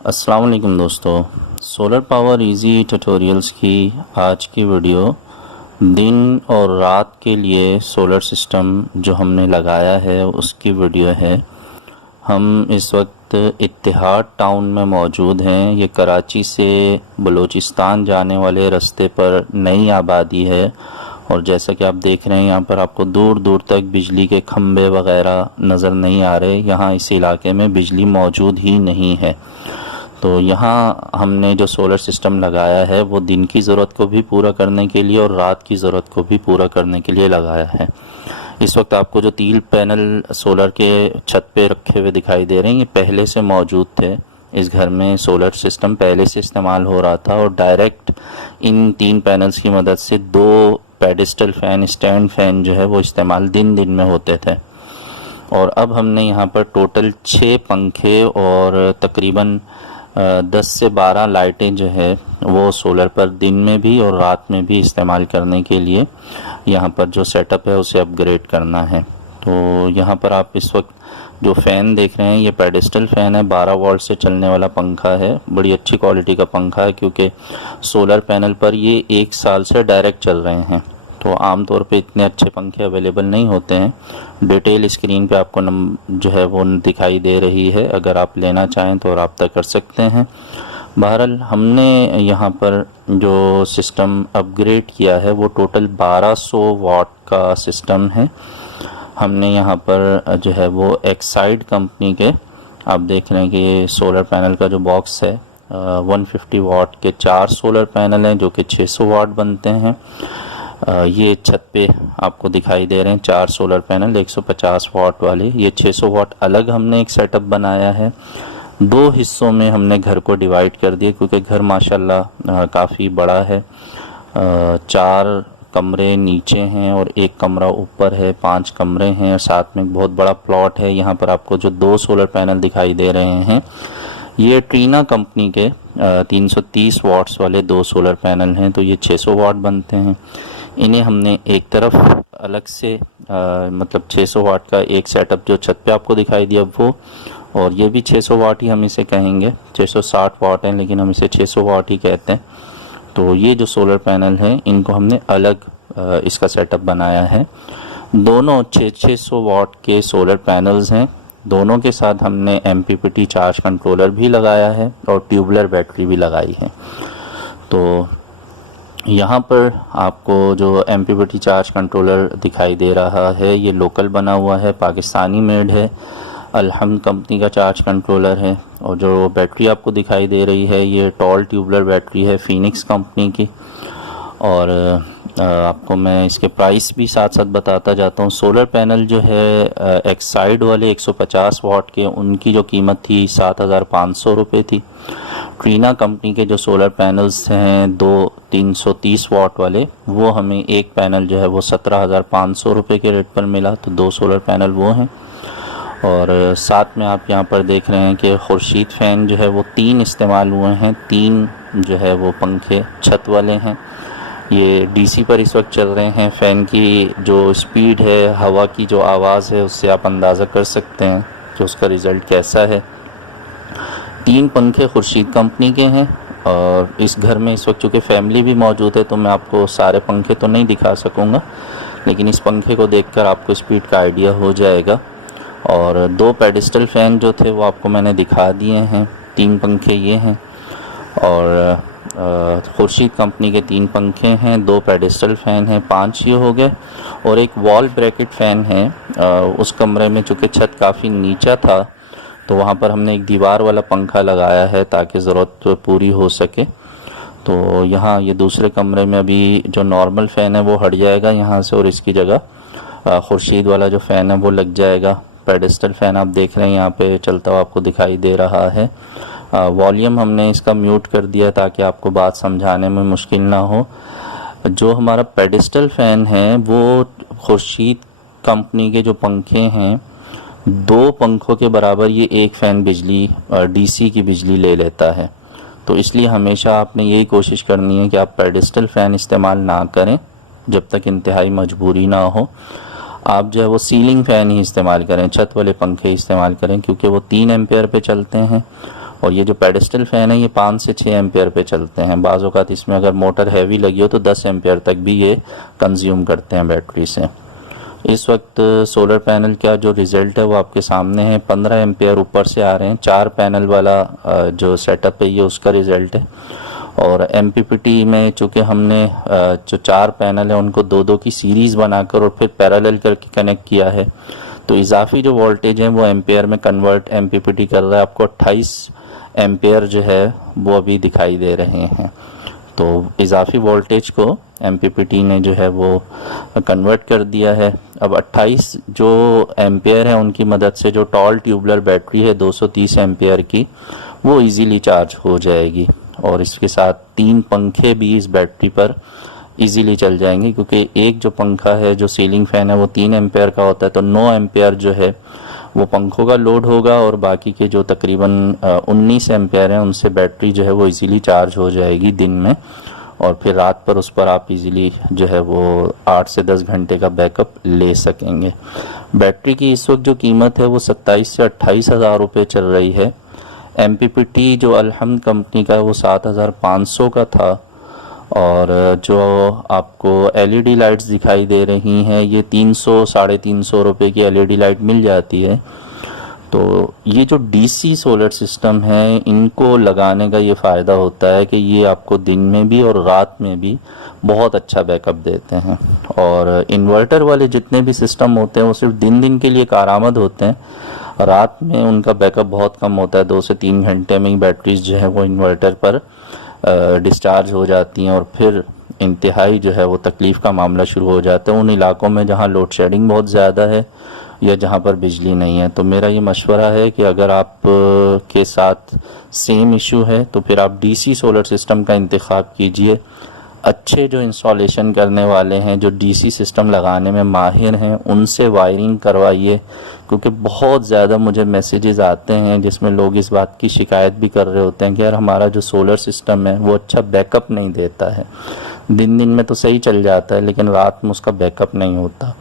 अस्सलाम वालेकुम दोस्तों, सोलर पावर इजी ट्यूटोरियल्स की आज की वीडियो दिन और रात के लिए सोलर सिस्टम जो हमने लगाया है उसकी वीडियो है। हम इस वक्त इत्तेहाद टाउन में मौजूद हैं। ये कराची से बलूचिस्तान जाने वाले रास्ते पर नई आबादी है और जैसा कि आप देख रहे हैं यहाँ पर आपको दूर दूर तक बिजली के खंभे वगैरह नज़र नहीं आ रहे। यहाँ इस इलाके में बिजली मौजूद ही नहीं है। तो यहाँ हमने जो सोलर सिस्टम लगाया है वो दिन की ज़रूरत को भी पूरा करने के लिए और रात की ज़रूरत को भी पूरा करने के लिए लगाया है। इस वक्त आपको जो 3 पैनल सोलर के छत पे रखे हुए दिखाई दे रहे हैं ये पहले से मौजूद थे। इस घर में सोलर सिस्टम पहले से इस्तेमाल हो रहा था और डायरेक्ट इन 3 पैनल्स की मदद से 2 पेडिस्टल फ़ैन, स्टैंड फ़ैन जो है वो इस्तेमाल दिन दिन में होते थे। और अब हमने यहाँ पर टोटल 6 पंखे और तकरीबन 10 से 12 लाइटें जो है वो सोलर पर दिन में भी और रात में भी इस्तेमाल करने के लिए यहाँ पर जो सेटअप है उसे अपग्रेड करना है। तो यहाँ पर आप इस वक्त जो फ़ैन देख रहे हैं ये पेडिस्टल फ़ैन है, 12 वोल्ट से चलने वाला पंखा है। बड़ी अच्छी क्वालिटी का पंखा है क्योंकि सोलर पैनल पर ये 1 साल से डायरेक्ट चल रहे हैं। तो आम तौर पे इतने अच्छे पंखे अवेलेबल नहीं होते हैं। डिटेल स्क्रीन पे आपको जो है वो दिखाई दे रही है, अगर आप लेना चाहें तो रब्ता कर सकते हैं। बहरहाल हमने यहाँ पर जो सिस्टम अपग्रेड किया है वो टोटल 1200 वाट का सिस्टम है। हमने यहाँ पर जो है वो एक्साइड कंपनी के आप देख रहे हैं कि ये सोलर पैनल का जो बॉक्स है 150 वाट के 4 सोलर पैनल हैं जो कि 600 वाट बनते हैं। ये छत पे आपको दिखाई दे रहे हैं 4 सोलर पैनल 150 वाट वाले। ये 600 वाट अलग हमने एक सेटअप बनाया है। 2 हिस्सों में हमने घर को डिवाइड कर दिया क्योंकि घर माशाल्लाह काफ़ी बड़ा है। 4 कमरे नीचे हैं और 1 कमरा ऊपर है, 5 कमरे हैं और साथ में एक बहुत बड़ा प्लॉट है। यहाँ पर आपको जो 2 सोलर पैनल दिखाई दे रहे हैं ये ट्रीना कंपनी के 330 वाट्स वाले 2 सोलर पैनल हैं, तो ये 600 वाट बनते हैं। इन्हें हमने एक तरफ अलग से मतलब 600 वाट का एक सेटअप जो छत पे आपको दिखाई दिया वो, और ये भी 600 वाट ही हम इसे कहेंगे, 660 वाट है लेकिन हम इसे 600 वाट ही कहते हैं। तो ये जो सोलर पैनल है इनको हमने अलग इसका सेटअप बनाया है। दोनों 600 वाट के सोलर पैनल्स हैं। दोनों के साथ हमने MPPT चार्ज कंट्रोलर भी लगाया है और ट्यूबलर बैटरी भी लगाई है। तो यहाँ पर आपको जो MPPT चार्ज कंट्रोलर दिखाई दे रहा है ये लोकल बना हुआ है, पाकिस्तानी मेड है, अलहम्द कंपनी का चार्ज कंट्रोलर है। और जो बैटरी आपको दिखाई दे रही है ये टॉल ट्यूबलर बैटरी है फिनिक्स कंपनी की। और आपको मैं इसके प्राइस भी साथ साथ बताता जाता हूँ। सोलर पैनल जो है एक्साइड वाले 150 वाट के उनकी जो कीमत थी 7,500 रुपये थी। ट्रीना कंपनी के जो सोलर पैनल्स हैं 2 330 वाट वाले वो हमें एक पैनल जो है वो 17,500 रुपये के रेट पर मिला। तो 2 सोलर पैनल वो हैं। और साथ में आप यहाँ पर देख रहे हैं कि खुर्शीद फ़ैन जो है वो 3 इस्तेमाल हुए हैं। 3 जो है वो पंखे छत वाले हैं। ये DC पर इस वक्त चल रहे हैं। फ़ैन की जो स्पीड है, हवा की जो आवाज़ है उससे आप अंदाज़ा कर सकते हैं कि उसका रिज़ल्ट कैसा है। 3 पंखे खुर्शीद कंपनी के हैं और इस घर में इस वक्त चूँकि फ़ैमिली भी मौजूद है तो मैं आपको सारे पंखे तो नहीं दिखा सकूँगा, लेकिन इस पंखे को देखकर आपको स्पीड का आइडिया हो जाएगा। और 2 पेडिस्टल फ़ैन जो थे वो आपको मैंने दिखा दिए हैं। 3 पंखे ये हैं और खुर्शीद कंपनी के 3 पंखे हैं, 2 पेडिस्टल फ़ैन हैं, 5 ये हो गए। और एक वॉल ब्रैकेट फ़ैन है। उस कमरे में चूँकि छत काफ़ी नीचा था तो वहाँ पर हमने एक दीवार वाला पंखा लगाया है ताकि ज़रूरत पूरी हो सके। तो यहाँ ये दूसरे कमरे में अभी जो नॉर्मल फ़ैन है वो हट जाएगा यहाँ से और इसकी जगह खुर्शीद वाला जो फ़ैन है वो लग जाएगा। पेडिस्टल फ़ैन आप देख रहे हैं यहाँ पे चलता हुआ आपको दिखाई दे रहा है। वॉल्यूम हमने इसका म्यूट कर दिया ताकि आपको बात समझाने में मुश्किल ना हो। जो हमारा पेडिस्टल फ़ैन है वो खुर्शीद कंपनी के जो पंखे हैं 2 पंखों के बराबर ये एक फ़ैन बिजली DC की बिजली ले लेता है। तो इसलिए हमेशा आपने यही कोशिश करनी है कि आप पेडिस्टल फ़ैन इस्तेमाल ना करें जब तक इंतहाई मजबूरी ना हो। आप जो है वो सीलिंग फ़ैन ही इस्तेमाल करें, छत वाले पंखे इस्तेमाल करें क्योंकि वो 3 एम्पेयर पे चलते हैं और ये जो पेडेस्टल फ़ैन है ये 5 से 6 एम्पेयर पे चलते हैं। बाज़ औक़ात इसमें अगर मोटर हैवी लगी हो तो 10 एम्पेयर तक भी ये कंज्यूम करते हैं बैटरी से। इस वक्त सोलर पैनल का जो रिज़ल्ट है वो आपके सामने है। 15 एम्पेयर ऊपर से आ रहे हैं। 4 पैनल वाला जो सेटअप है ये उसका रिज़ल्ट है। और MPPT में चूँकि हमने जो 4 पैनल है उनको 2-2 की सीरीज़ बनाकर और फिर पैरेलल करके कनेक्ट किया है, तो इजाफी जो वोल्टेज है वो एम्पेयर में कन्वर्ट MPPT कर रहा है। आपको 28 एम्पेयर जो है वो अभी दिखाई दे रहे हैं। तो इजाफी वोल्टेज को MPPT ने जो है वो कन्वर्ट कर दिया है। अब 28 जो एम्पेयर है उनकी मदद से जो टॉल ट्यूबलर बैटरी है 230 एम्पेयर की, वो इजीली चार्ज हो जाएगी। और इसके साथ 3 पंखे भी इस बैटरी पर इजीली चल जाएंगे, क्योंकि एक जो पंखा है जो सीलिंग फ़ैन है वो 3 एम्पेयर का होता है, तो 9 एम्पेयर जो है वो पंखों का लोड होगा और बाकी के जो तकरीबन 19 एम्पेयर हैं उनसे बैटरी जो है वो इजीली चार्ज हो जाएगी दिन में। और फिर रात पर उस पर आप इजीली जो है वो 8 से 10 घंटे का बैकअप ले सकेंगे। बैटरी की इस वक्त जो कीमत है वो 27 से 28 हज़ार रुपये चल रही है। MPPT जो अलहम्द कंपनी का है वो 7,500 का था। और जो आपको LED लाइट्स दिखाई दे रही हैं ये 300 साढ़े 300 रुपये की LED लाइट मिल जाती है। तो ये जो DC सोलर सिस्टम है इनको लगाने का ये फ़ायदा होता है कि ये आपको दिन में भी और रात में भी बहुत अच्छा बैकअप देते हैं। और इन्वर्टर वाले जितने भी सिस्टम होते हैं वो सिर्फ दिन के लिए कारआमद होते हैं, रात में उनका बैकअप बहुत कम होता है। 2 से 3 घंटे में ही बैटरीज जो है वो इन्वर्टर पर डिस्चार्ज हो जाती हैं और फिर इंतहाई जो है वो तकलीफ़ का मामला शुरू हो जाता है उन इलाकों में जहाँ लोड शेडिंग बहुत ज़्यादा है या जहाँ पर बिजली नहीं है। तो मेरा ये मशवरा है कि अगर आप के साथ सेम इशू है तो फिर आप DC सोलर सिस्टम का इंतखाब कीजिए। अच्छे जो इंस्टॉलेशन करने वाले हैं, जो DC सिस्टम लगाने में माहिर हैं, उनसे वायरिंग करवाइए, क्योंकि बहुत ज़्यादा मुझे मैसेजेस आते हैं जिसमें लोग इस बात की शिकायत भी कर रहे होते हैं कि यार हमारा जो सोलर सिस्टम है वो अच्छा बैकअप नहीं देता है। दिन में तो सही चल जाता है लेकिन रात में उसका बैकअप नहीं होता।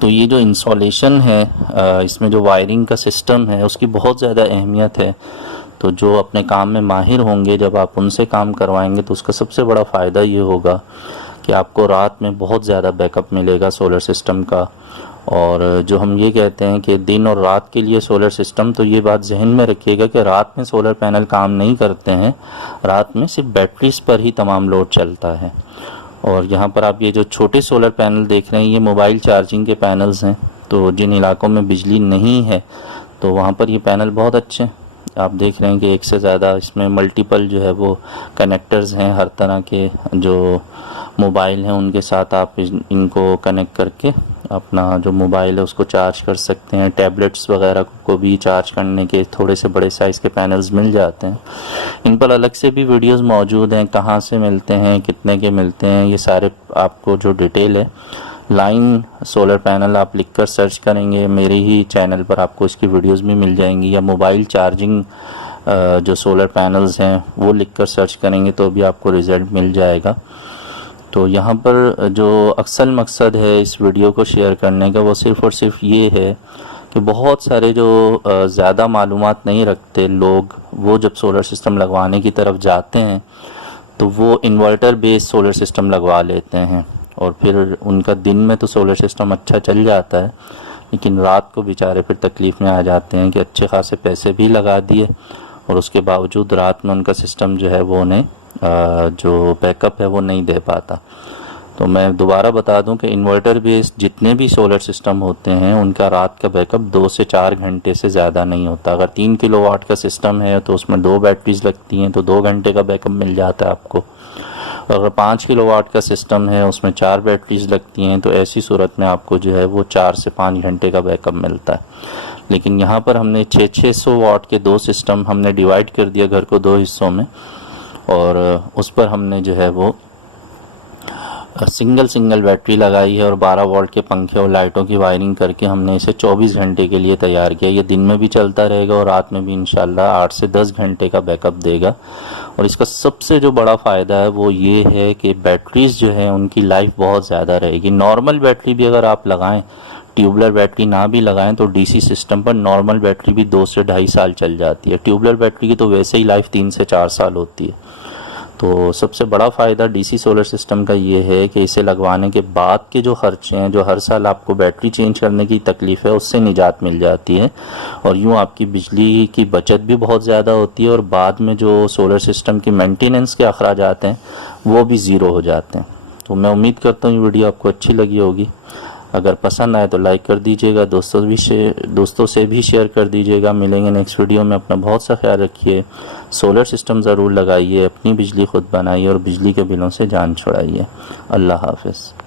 तो ये जो इंस्टॉलेशन है इसमें जो वायरिंग का सिस्टम है उसकी बहुत ज़्यादा अहमियत है। तो जो अपने काम में माहिर होंगे जब आप उनसे काम करवाएंगे तो उसका सबसे बड़ा फ़ायदा ये होगा कि आपको रात में बहुत ज़्यादा बैकअप मिलेगा सोलर सिस्टम का। और जो हम ये कहते हैं कि दिन और रात के लिए सोलर सिस्टम, तो ये बात जहन में रखिएगा कि रात में सोलर पैनल काम नहीं करते हैं, रात में सिर्फ बैटरीज पर ही तमाम लोड चलता है। और यहाँ पर आप ये जो छोटे सोलर पैनल देख रहे हैं ये मोबाइल चार्जिंग के पैनल्स हैं। तो जिन इलाकों में बिजली नहीं है तो वहाँ पर ये पैनल बहुत अच्छे हैं। आप देख रहे हैं कि एक से ज़्यादा इसमें मल्टीपल जो है वो कनेक्टर्स हैं, हर तरह के जो मोबाइल हैं उनके साथ आप इनको कनेक्ट करके अपना जो मोबाइल है उसको चार्ज कर सकते हैं। टैबलेट्स वगैरह को भी चार्ज करने के थोड़े से बड़े साइज़ के पैनल्स मिल जाते हैं। इन पर अलग से भी वीडियोस मौजूद हैं, कहाँ से मिलते हैं, कितने के मिलते हैं, ये सारे आपको जो डिटेल है लाइन सोलर पैनल आप लिखकर सर्च करेंगे मेरे ही चैनल पर आपको इसकी वीडियोस भी मिल जाएंगी, या मोबाइल चार्जिंग जो सोलर पैनल्स हैं वो लिखकर सर्च करेंगे तो भी आपको रिज़ल्ट मिल जाएगा। तो यहाँ पर जो अक्सर मकसद है इस वीडियो को शेयर करने का वो सिर्फ़ और सिर्फ ये है कि बहुत सारे जो ज़्यादा मालूमात नहीं रखते लोग, वो जब सोलर सिस्टम लगवाने की तरफ जाते हैं तो वो इन्वर्टर बेस्ड सोलर सिस्टम लगवा लेते हैं और फिर उनका दिन में तो सोलर सिस्टम अच्छा चल जाता है लेकिन रात को बेचारे फिर तकलीफ़ में आ जाते हैं कि अच्छे खासे पैसे भी लगा दिए और उसके बावजूद रात में उनका सिस्टम जो है वो उन्हें जो बैकअप है वो नहीं दे पाता। तो मैं दोबारा बता दूं कि इन्वर्टर बेस्ड जितने भी सोलर सिस्टम होते हैं उनका रात का बैकअप 2 से 4 घंटे से ज़्यादा नहीं होता। अगर 3 किलोवाट का सिस्टम है तो उसमें 2 बैटरीज लगती हैं तो 2 घंटे का बैकअप मिल जाता है आपको। अगर 5 किलोवाट का सिस्टम है उसमें 4 बैटरीज लगती हैं तो ऐसी सूरत में आपको जो है वो 4 से 5 घंटे का बैकअप मिलता है। लेकिन यहाँ पर हमने 600 वाट के 2 सिस्टम हमने डिवाइड कर दिया घर को 2 हिस्सों में और उस पर हमने जो है वो सिंगल बैटरी लगाई है और 12 वोल्ट के पंखे और लाइटों की वायरिंग करके हमने इसे 24 घंटे के लिए तैयार किया। ये दिन में भी चलता रहेगा और रात में भी इंशाल्लाह 8 से 10 घंटे का बैकअप देगा। और इसका सबसे जो बड़ा फ़ायदा है वो ये है कि बैटरीज़ जो है उनकी लाइफ बहुत ज़्यादा रहेगी। नॉर्मल बैटरी भी अगर आप लगाएं ट्यूबलर बैटरी ना भी लगाएं तो डीसी सिस्टम पर नॉर्मल बैटरी भी 2 से 2.5 साल चल जाती है। ट्यूबलर बैटरी की तो वैसे ही लाइफ 3 से 4 साल होती है। तो सबसे बड़ा फ़ायदा डीसी सोलर सिस्टम का ये है कि इसे लगवाने के बाद के जो खर्चे हैं, जो हर साल आपको बैटरी चेंज करने की तकलीफ़ है, उससे निजात मिल जाती है और यूँ आपकी बिजली की बचत भी बहुत ज़्यादा होती है और बाद में जो सोलर सिस्टम की मेंटेनेंस के अखराजात हैं वो भी ज़ीरो हो जाते हैं। तो मैं उम्मीद करता हूँ ये वीडियो आपको अच्छी लगी होगी। अगर पसंद आए तो लाइक कर दीजिएगा, दोस्तों से भी शेयर कर दीजिएगा। मिलेंगे नेक्स्ट वीडियो में। अपना बहुत सा ख्याल रखिए। सोलर सिस्टम ज़रूर लगाइए, अपनी बिजली खुद बनाइए और बिजली के बिलों से जान छुड़ाइए। अल्लाह हाफ़िज़।